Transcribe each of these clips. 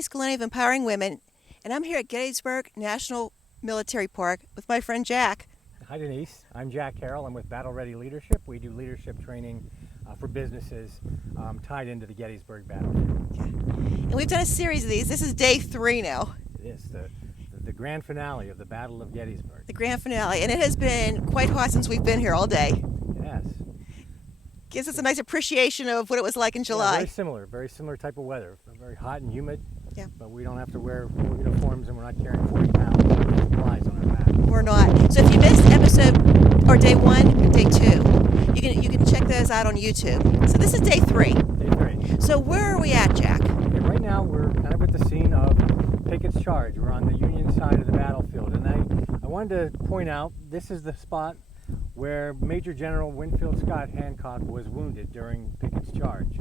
Denise Galani of Empowering Women, and I'm here at Gettysburg National Military Park with my friend Jack. Hi Denise, I'm Jack Carroll. I'm with Battle Ready Leadership. We do leadership training for businesses tied into the Gettysburg battlefield. Yeah. And we've done a series of these. This is day 3 now. It is the grand finale of the Battle of Gettysburg. The grand finale, and it has been quite hot since we've been here all day. Yes. Gives us a nice appreciation of what it was like in Yeah, July. very similar type of weather. Very hot and humid, Yeah. but we don't have to wear full uniforms and we're not carrying 40 pounds of supplies on our back. We're not. So if you missed episode or day 1 and day 2, you can check those out on YouTube. So this is day 3. Day 3. So where are we at, Jack? Okay, right now we're kind of at the scene of Pickett's charge. We're on the Union side of the battlefield, and I wanted to point out this is the spot where Major General Winfield Scott Hancock was wounded during Pickett's charge.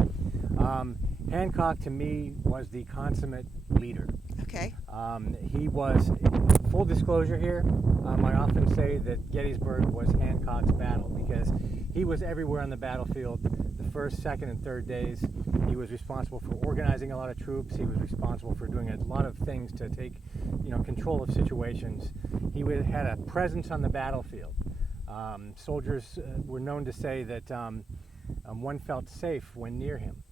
Hancock, to me, was the consummate leader. Okay. He was, full disclosure here, I often say that Gettysburg was Hancock's battle because he was everywhere on the battlefield the first, second, and third days. He was responsible for organizing a lot of troops. He was responsible for doing a lot of things to take, control of situations. He had a presence on the battlefield. Soldiers were known to say that one felt safe when near him.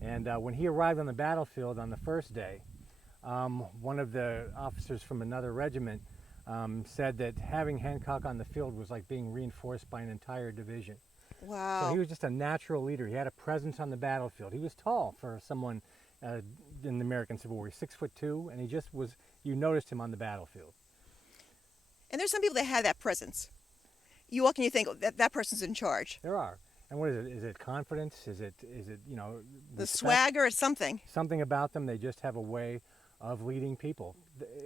And when he arrived on the battlefield on the first day, one of the officers from another regiment said that having Hancock on the field was like being reinforced by an entire division. Wow. So he was just a natural leader. He had a presence on the battlefield. He was tall for someone in the American Civil War. He's 6'2", and he just was, you noticed him on the battlefield. And there's some people that have that presence. You walk and you think, oh, that person's in charge. There are. And what is it? Is it confidence? Is it The respect? swagger or something. Something about them. They just have a way of leading people.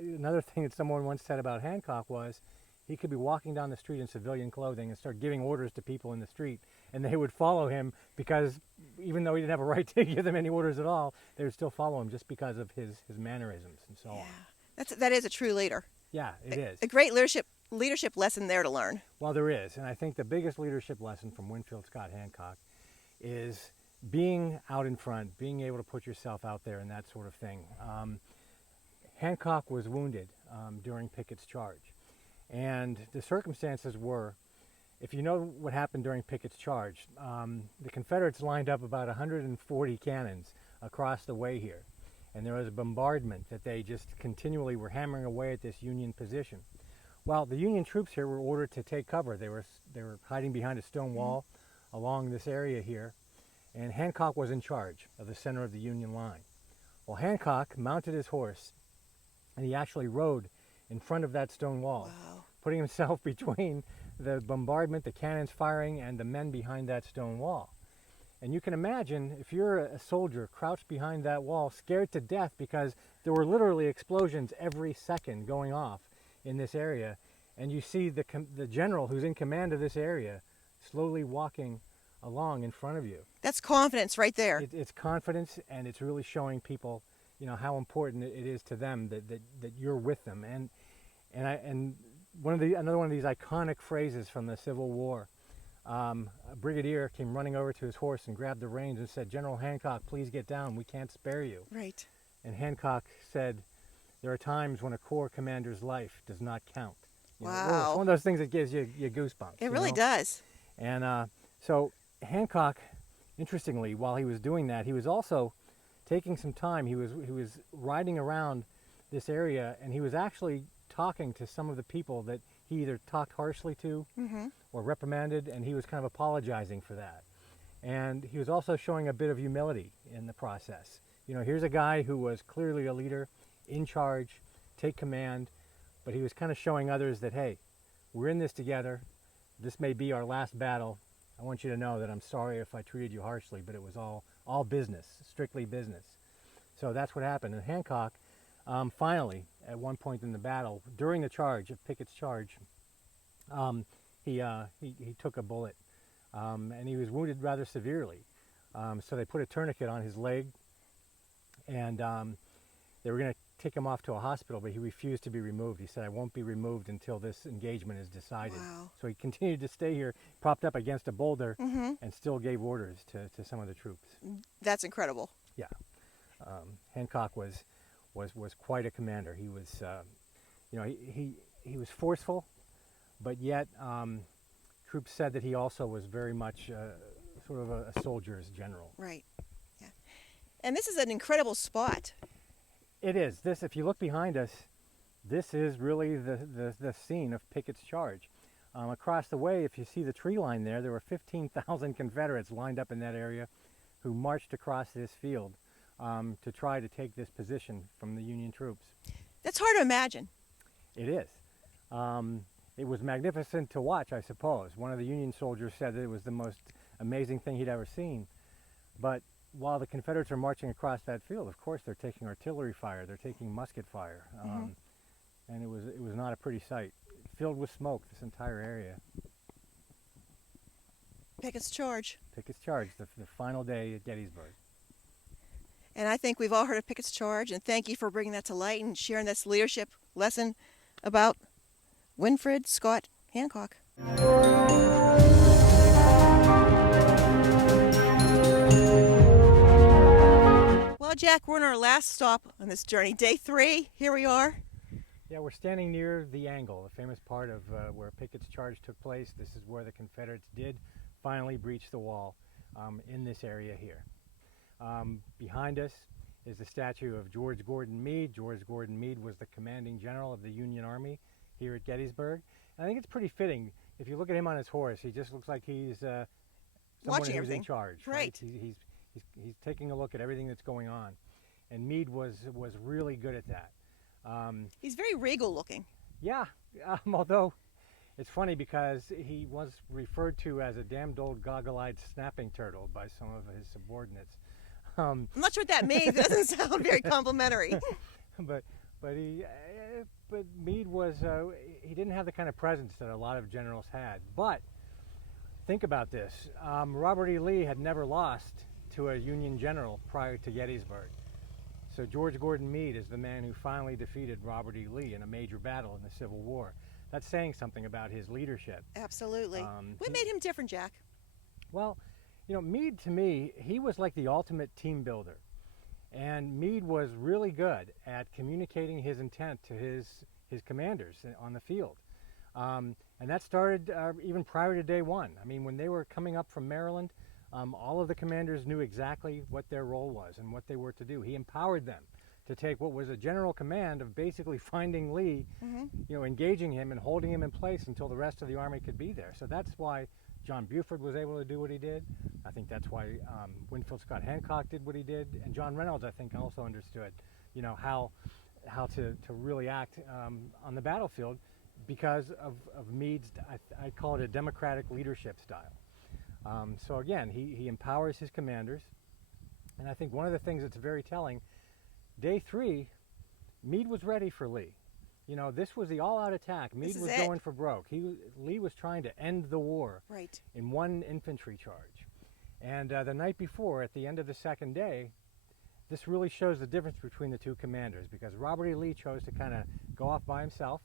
Another thing that someone once said about Hancock was he could be walking down the street in civilian clothing and start giving orders to people in the street, and they would follow him because even though he didn't have a right to give them any orders at all, they would still follow him just because of his mannerisms and so on. That is a true leader. Yeah, it is. A great leadership lesson there to learn. Well, there is, and I think the biggest leadership lesson from Winfield Scott Hancock is being out in front, being able to put yourself out there and that sort of thing. Hancock was wounded during Pickett's charge, and the circumstances were, if you know what happened during Pickett's charge, the Confederates lined up about 140 cannons across the way here, and there was a bombardment that they just continually were hammering away at this Union position. Well, the Union troops here were ordered to take cover. They were hiding behind a stone wall along this area here, and Hancock was in charge of the center of the Union line. Well, Hancock mounted his horse, and he actually rode in front of that stone wall, Wow. putting himself between the bombardment, the cannons firing, and the men behind that stone wall. And you can imagine if you're a soldier crouched behind that wall, scared to death because there were literally explosions every second going off in this area, and you see the general who's in command of this area slowly walking along in front of you. That's confidence right there. It's confidence, and it's really showing people, how important it is to them that you're with them. And another one of these iconic phrases from the Civil War. A brigadier came running over to his horse and grabbed the reins and said, "General Hancock, please get down. We can't spare you." Right. And Hancock said, "There are times when a corps commander's life does not count." Wow. It's one of those things that gives you goosebumps. It really does. And so Hancock, interestingly, while he was doing that, he was also taking some time. He was riding around this area, and he was actually talking to some of the people that he either talked harshly to or reprimanded, and he was kind of apologizing for that. And he was also showing a bit of humility in the process. Here's a guy who was clearly a leader, in charge, take command, but he was kind of showing others that, hey, we're in this together. This may be our last battle. I want you to know that I'm sorry if I treated you harshly, but it was all business, strictly business. So that's what happened. And Hancock, finally, at one point in the battle, during the charge of Pickett's charge, he took a bullet, and he was wounded rather severely. So they put a tourniquet on his leg, and they were going to take him off to a hospital, but he refused to be removed. He said, "I won't be removed until this engagement is decided." Wow. So he continued to stay here, propped up against a boulder, and still gave orders to some of the troops. That's incredible. Yeah. Hancock was was quite a commander. He was, he was forceful, but yet troops said that he also was very much sort of a soldier's general. Right. Yeah. And this is an incredible spot. It is. This, if you look behind us, this is really the scene of Pickett's charge. Across the way, if you see the tree line there were 15,000 Confederates lined up in that area who marched across this field to try to take this position from the Union troops. That's hard to imagine. It is. It was magnificent to watch, I suppose. One of the Union soldiers said that it was the most amazing thing he'd ever seen. But while the Confederates are marching across that field, of course they're taking artillery fire, they're taking musket fire, and it was not a pretty sight. Filled with smoke, this entire area. Pickett's charge. Pickett's charge, the final day at Gettysburg. And I think we've all heard of Pickett's charge, and thank you for bringing that to light and sharing this leadership lesson about Winfield Scott Hancock. Well, Jack, we're on our last stop on this journey. Day 3, here we are. Yeah, we're standing near the Angle, the famous part of where Pickett's charge took place. This is where the Confederates did finally breach the wall in this area here. Behind us is the statue of George Gordon Meade. George Gordon Meade was the commanding general of the Union Army here at Gettysburg. And I think it's pretty fitting. If you look at him on his horse, he just looks like he's someone Watching who's everything. in charge. Right. He's taking a look at everything that's going on. And Meade was really good at that. He's very regal looking. Yeah, although it's funny because he was referred to as a damned old goggle-eyed snapping turtle by some of his subordinates. I'm not sure what that means. It doesn't sound very complimentary. but Meade was he didn't have the kind of presence that a lot of generals had. But think about this: Robert E. Lee had never lost to a Union general prior to Gettysburg. So George Gordon Meade is the man who finally defeated Robert E. Lee in a major battle in the Civil War. That's saying something about his leadership. Absolutely. What made him different, Jack? Well, Meade, to me, he was like the ultimate team builder. And Meade was really good at communicating his intent to his commanders on the field. And that started even prior to day 1. I mean, when they were coming up from Maryland, all of the commanders knew exactly what their role was and what they were to do. He empowered them to take what was a general command of basically finding Lee, engaging him and holding him in place until the rest of the army could be there. So that's why John Buford was able to do what he did. I think that's why Winfield Scott Hancock did what he did. And John Reynolds, I think, also understood, how to really act on the battlefield because of Meade's, I call it a democratic leadership style. So again, he empowers his commanders, and I think one of the things that's very telling, day 3, Meade was ready for Lee. This was the all-out attack. Meade was going for broke. Lee was trying to end the war in one infantry charge. And the night before, at the end of the second day, this really shows the difference between the two commanders, because Robert E. Lee chose to kind of go off by himself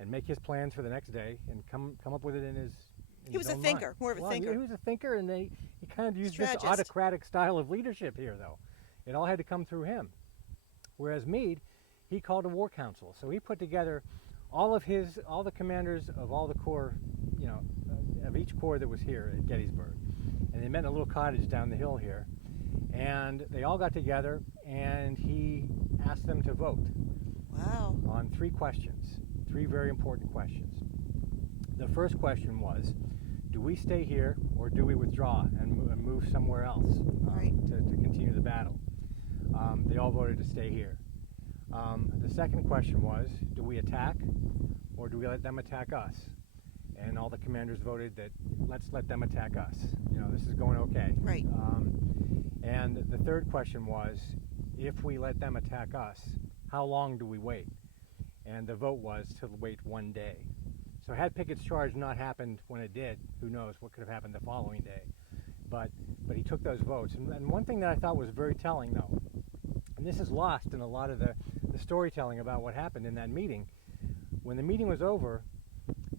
and make his plans for the next day and come up with it in his He was a thinker, more of a thinker. He was a thinker, and he kind of used this autocratic style of leadership here, though. It all had to come through him. Whereas Meade, he called a war council. So he put together all the commanders of all the corps, of each corps that was here at Gettysburg. And they met in a little cottage down the hill here. And they all got together, and he asked them to vote. Wow. On 3 questions, 3 very important questions. The first question was, do we stay here or do we withdraw and move somewhere else to continue the battle? They all voted to stay here. The second question was, do we attack or do we let them attack us? And all the commanders voted that let's let them attack us. This is going okay. Right. And the third question was, if we let them attack us, how long do we wait? And the vote was to wait 1 day. So had Pickett's charge not happened when it did, who knows what could have happened the following day. But he took those votes. And one thing that I thought was very telling, though, and this is lost in a lot of the storytelling about what happened in that meeting. When the meeting was over,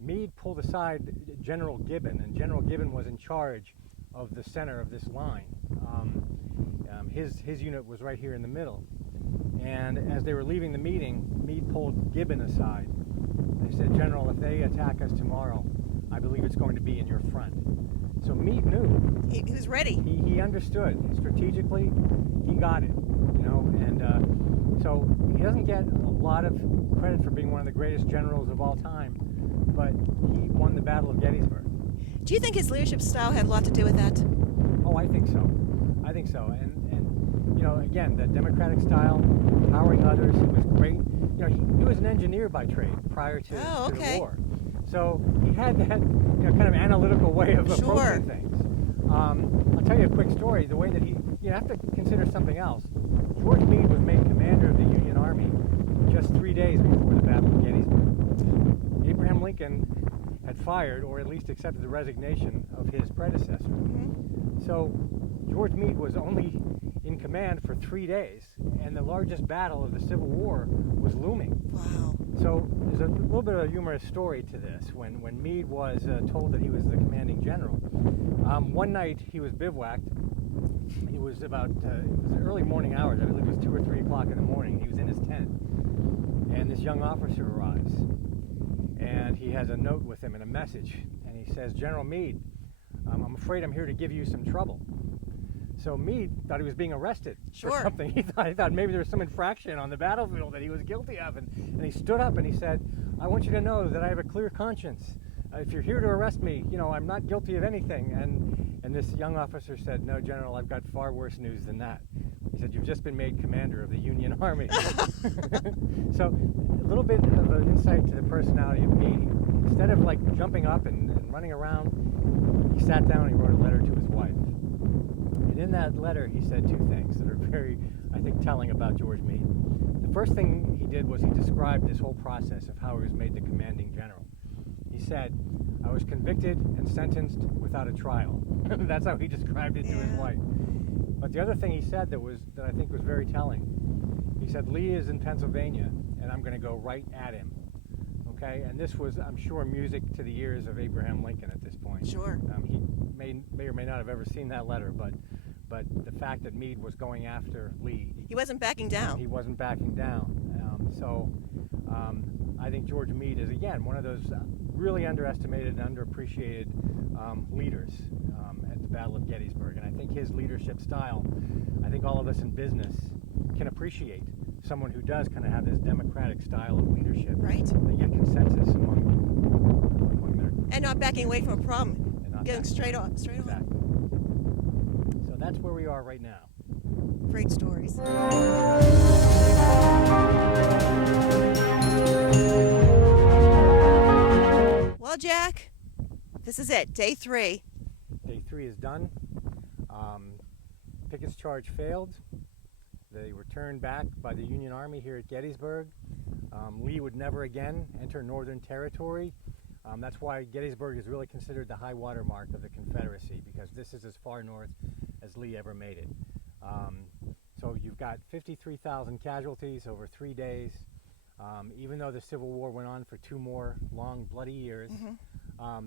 Meade pulled aside General Gibbon, and General Gibbon was in charge of the center of this line. His unit was right here in the middle. And as they were leaving the meeting, Meade pulled Gibbon aside. They said, "General, if they attack us tomorrow, I believe it's going to be in your front." So Meade knew. He was ready. He understood strategically. He got it, and so he doesn't get a lot of credit for being one of the greatest generals of all time, but he won the Battle of Gettysburg. Do you think his leadership style had a lot to do with that? Oh, I think so. And again, the democratic style, empowering others, he was great. He was an engineer by trade prior to, Oh, to okay. the war, so he had that kind of analytical way of Sure. approaching things. I'll tell you a quick story. The way that you have to consider something else. George Meade was made commander of the Union Army just 3 days before the Battle of Gettysburg. Abraham Lincoln had fired, or at least accepted the resignation of his predecessor. So George Meade was only in command for 3 days, and the largest battle of the Civil War was looming. Wow. So there's a little bit of a humorous story to this. When Meade was told that he was the commanding general, one night he was bivouacked. It was about it was early morning hours. I believe it was 2 or 3 o'clock in the morning. He was in his tent, and this young officer arrives, and he has a note with him and a message, and he says, "General Meade, I'm afraid I'm here to give you some trouble." So Meade thought he was being arrested Sure. for something. He thought maybe there was some infraction on the battlefield that he was guilty of, and he stood up and he said, "I want you to know that I have a clear conscience. If you're here to arrest me, I'm not guilty of anything." And this young officer said, "No, General, I've got far worse news than that." He said, "You've just been made commander of the Union Army." So a little bit of an insight to the personality of Meade. Instead of jumping up and running around, he sat down and he wrote a letter to his wife. And in that letter, he said 2 things that are very, I think, telling about George Meade. The first thing he did was he described this whole process of how he was made the commanding general. He said, "I was convicted and sentenced without a trial." That's how he described it to his Yeah. wife. But the other thing he said that I think was very telling, he said, "Lee is in Pennsylvania, and I'm going to go right at him." Okay, and this was, I'm sure, music to the ears of Abraham Lincoln at this point. Sure. He may or may not have ever seen that letter, but the fact that Meade was going after Lee, He wasn't backing down. he wasn't backing down. I think George Meade is, again, one of those really underestimated and underappreciated leaders at the Battle of Gettysburg. And I think his leadership style, I think all of us in business can appreciate someone who does kind of have this democratic style of leadership. Right. That get consensus among their And not backing away from a problem. and not Getting backing straight down. on. Straight on. Exactly. So that's where we are right now. Great stories. Well, Jack, this is it. Day 3. Day 3 is done. Pickett's charge failed. They were turned back by the Union Army here at Gettysburg. Lee would never again enter Northern Territory. That's why Gettysburg is really considered the high water mark of the Confederacy, because this is as far north as Lee ever made it. So you've got 53,000 casualties over 3 days. Even though the Civil War went on for 2 more long, bloody years,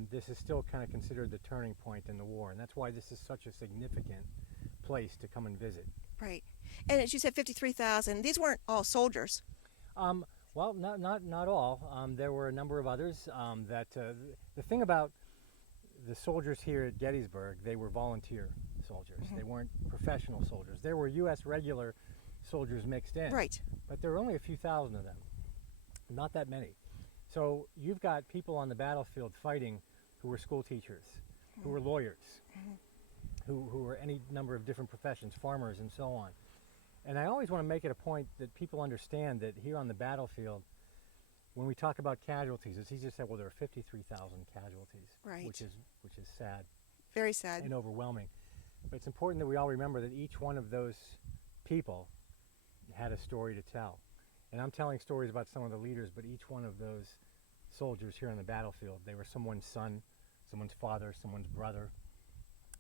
this is still kind of considered the turning point in the war, and that's why this is such a significant place to come and visit. Right. And as you said, 53,000. These weren't all soldiers. Well, not all. There were a number of others. The thing about the soldiers here at Gettysburg, they were volunteer soldiers. They weren't professional soldiers. There were U.S. regular soldiers mixed in. Right. But there were only a few thousand of them. Not that many. So you've got people on the battlefield fighting who were school teachers, who were lawyers, who were any number of different professions, farmers and so on. And I always want to make it a point that people understand that here on the battlefield, when we talk about casualties, it's easy to say, well, there are 53,000 casualties, Right. which is sad Very sad. and overwhelming. But it's important that we all remember that each one of those people had a story to tell. And I'm telling stories about some of the leaders, but each one of those soldiers here on the battlefield, they were someone's son, someone's father, someone's brother,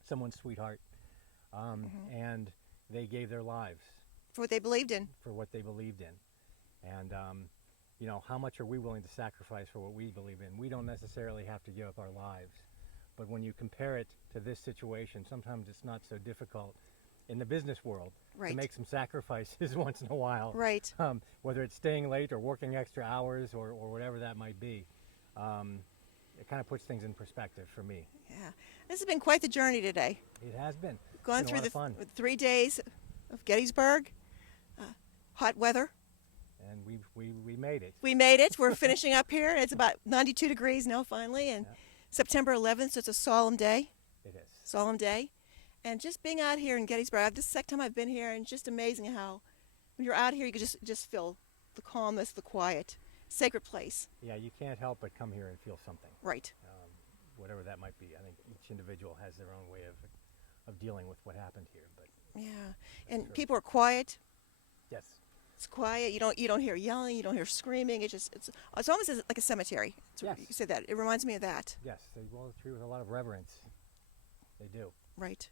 someone's sweetheart, and they gave their lives For what they believed in. for what they believed in. And how much are we willing to sacrifice for what we believe in? We don't necessarily have to give up our lives, but when you compare it to this situation, sometimes it's not so difficult in the business world Right. to make some sacrifices once in a while. Right. Whether it's staying late or working extra hours or whatever that might be. It kind of puts things in perspective for me. Yeah. This has been quite the journey today. It has been. Gone It's been through a lot the of fun. 3 days of Gettysburg, hot weather. And we made it. We made it. We're finishing up here. It's about 92 degrees now, finally, and Yeah. September 11th, so it's a solemn day. It is. Solemn day. And just being out here in Gettysburg, this is the second time I've been here, and it's just amazing how when you're out here, you can just feel the calmness, the quiet, sacred place. Yeah, you can't help but come here and feel something, Right. whatever that might be. I think each individual has their own way of dealing with what happened here. But Yeah. And Sure. people are quiet. yes, It's quiet. You don't hear yelling. You don't hear screaming. It's almost like a cemetery. Yes. You said that. It reminds me of that. yes, they all treat with a lot of reverence. They do. Right.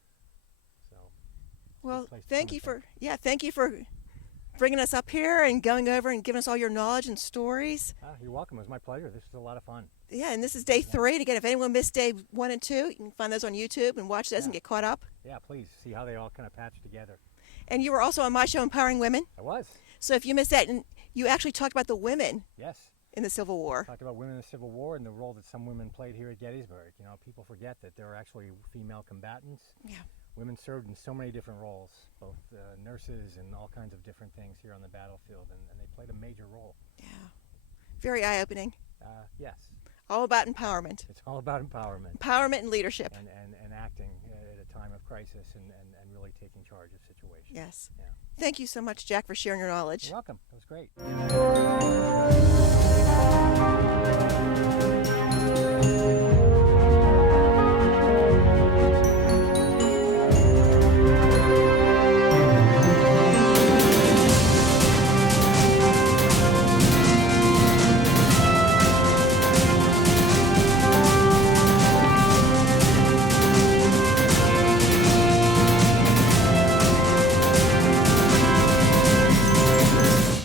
So Well, place to thank come you and for thank you for bringing us up here and going over and giving us all your knowledge and stories. you're welcome. It was my pleasure. This was a lot of fun. Yeah, and this is day 3. And again, if anyone missed day 1 and 2, you can find those on YouTube and watch those and Yeah. get caught up. Yeah, please see how they all kind of patch together. And you were also on my show, Empowering Women. I was. So if you missed that, and you actually talked about the women Yes. in the Civil War. Talked about women in the Civil War and the role that some women played here at Gettysburg. You know, people forget that there are actually female combatants. Yeah. Women served in so many different roles, both nurses and all kinds of different things here on the battlefield, and they played a major role. Yeah. Very eye-opening. Yes, All about empowerment. it's all about empowerment Empowerment and leadership. and acting at a time of crisis and really taking charge of situations. Yes. Yeah. Thank you so much, Jack, for sharing your knowledge. You're welcome. That was great.